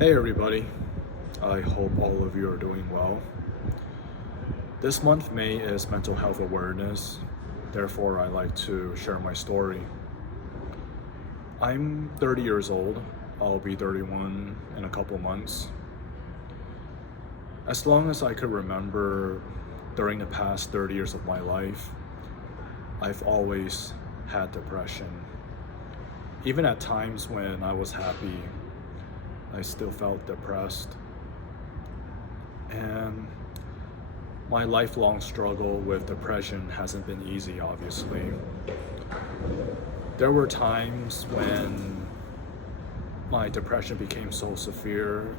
Hey everybody, I hope all of you are doing well. This month, May, is Mental Health Awareness, therefore, I like to share my story. I'm 30 years old, I'll be 31 in a couple months. As long as I could remember during the past 30 years of my life, I've always had depression. Even at times when I was happy, I still felt depressed. And my lifelong struggle with depression hasn't been easy, obviously. There were times when my depression became so severe,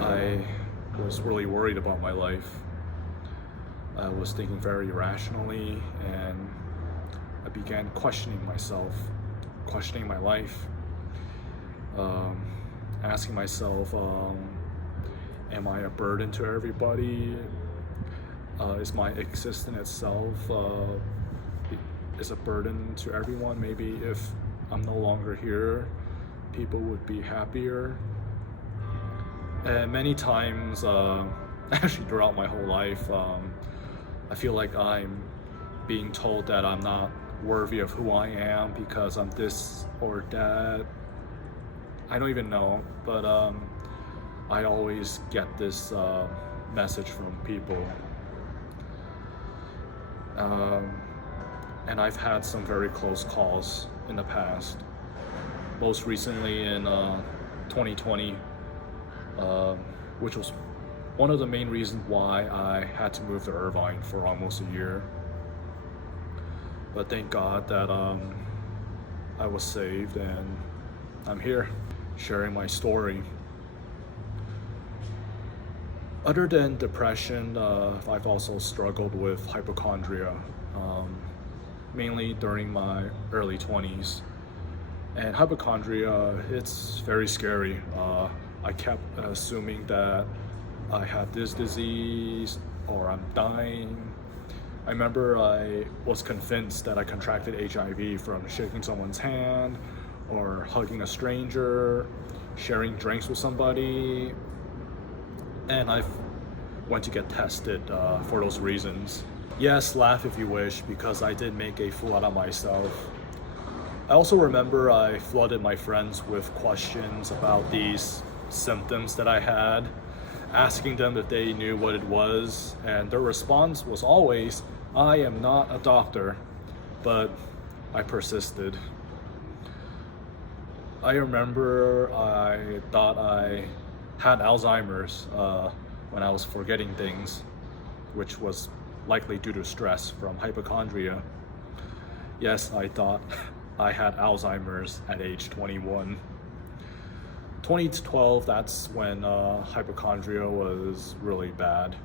I was really worried about my life. I was thinking very irrationally, and I began questioning myself, questioning my life, asking myself, am I a burden to everybody? Is my existence itself is a burden to everyone? Maybe if I'm no longer here, people would be happier. And many times, actually throughout my whole life, I feel like I'm being told that I'm not worthy of who I am because I'm this or that. I don't even know, but I always get this message from people. And I've had some very close calls in the past. Most recently in 2020, which was one of the main reasons why I had to move to Irvine for almost a year. But thank God that I was saved and I'm here sharing my story. Other than depression, I've also struggled with hypochondria, mainly during my early 20s. And hypochondria, it's very scary. I kept assuming that I had this disease or I'm dying. I remember I was convinced that I contracted HIV from shaking someone's hand or hugging a stranger, sharing drinks with somebody, and I went to get tested for those reasons. Yes, laugh if you wish, because I did make a fool out of myself. I also remember I flooded my friends with questions about these symptoms that I had, asking them if they knew what it was, and their response was always, "I am not a doctor," but I persisted. I remember I thought I had Alzheimer's when I was forgetting things, which was likely due to stress from hypochondria. Yes, I thought I had Alzheimer's at age 21. 2012, that's when hypochondria was really bad.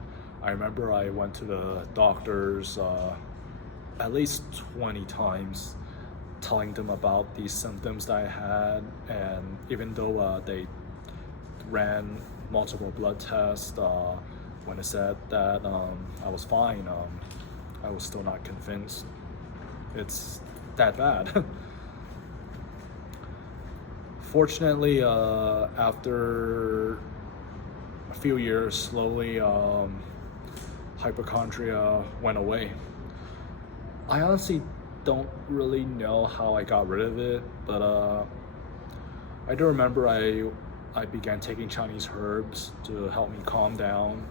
I remember I went to the doctors at least 20 times, telling them about these symptoms that I had, and even though they ran multiple blood tests, when it said that I was fine, I was still not convinced it's that bad. Fortunately, after a few years, slowly hypochondria went away. I honestly don't really know how I got rid of it, but I do remember I began taking Chinese herbs to help me calm down.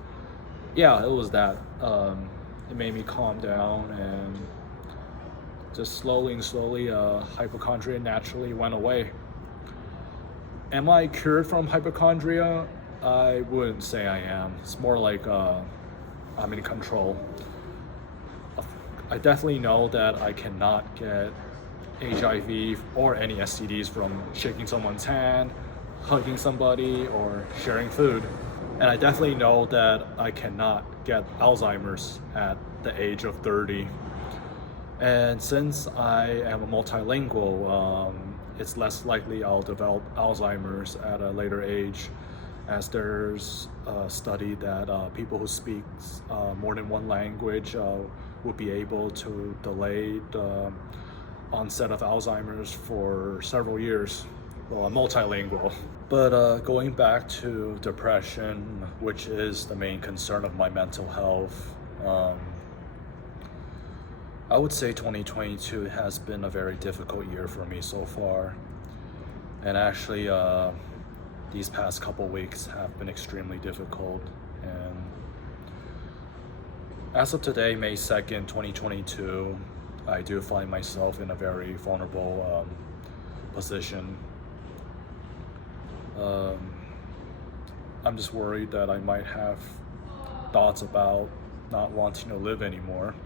Yeah, it was that. It made me calm down, and just slowly and slowly, hypochondria naturally went away. Am I cured from hypochondria? I wouldn't say I am. It's more like I'm in control. I definitely know that I cannot get HIV or any STDs from shaking someone's hand, hugging somebody, or sharing food. And I definitely know that I cannot get Alzheimer's at the age of 30. And since I am a multilingual, it's less likely I'll develop Alzheimer's at a later age, as there's a study that people who speak more than one language will be able to delay the onset of Alzheimer's for several years. Well, I'm multilingual. But going back to depression, which is the main concern of my mental health, I would say 2022 has been a very difficult year for me so far. And actually, these past couple weeks have been extremely difficult. And as of today, May 2nd, 2022, I do find myself in a very vulnerable position. I'm just worried that I might have thoughts about not wanting to live anymore.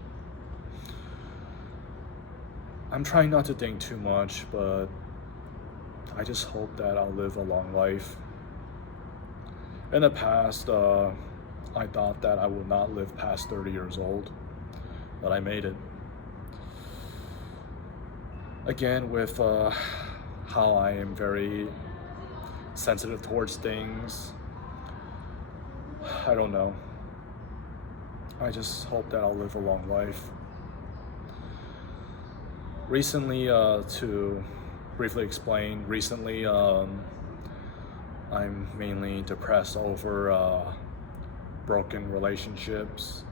I'm trying not to think too much, but I just hope that I'll live a long life. In the past, I thought that I would not live past 30 years old, but I made it. Again, with how I am very sensitive towards things, I don't know. I just hope that I'll live a long life. Recently, to briefly explain, I'm mainly depressed over broken relationships,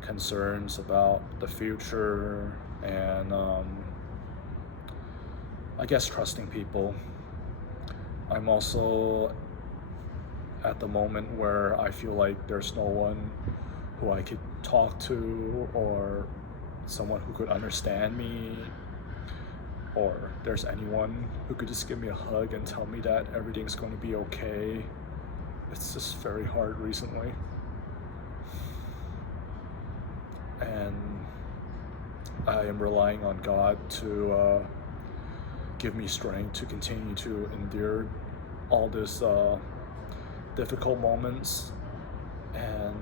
concerns about the future, and I guess trusting people. I'm also at the moment where I feel like there's no one who I could talk to, or someone who could understand me, or there's anyone who could just give me a hug and tell me that everything's going to be okay. It's just very hard recently. And I am relying on God to give me strength to continue to endure all this difficult moments and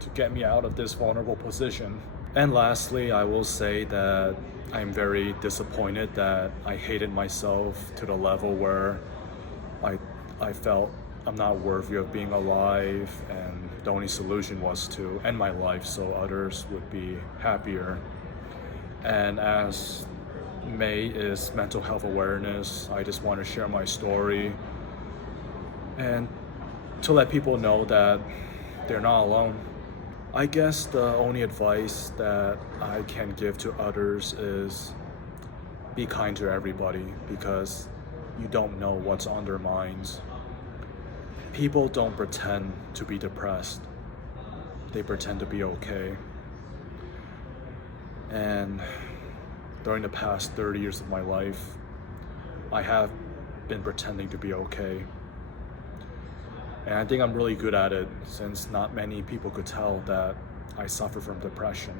to get me out of this vulnerable position. And lastly, I will say that I'm very disappointed that I hated myself to the level where I felt I'm not worthy of being alive, and the only solution was to end my life so others would be happier. And as May is Mental Health Awareness, I just want to share my story and to let people know that they're not alone. I guess the only advice that I can give to others is be kind to everybody, because you don't know what's on their minds. People don't pretend to be depressed. They pretend to be okay. And during the past 30 years of my life, I have been pretending to be okay. And I think I'm really good at it, since not many people could tell that I suffer from depression.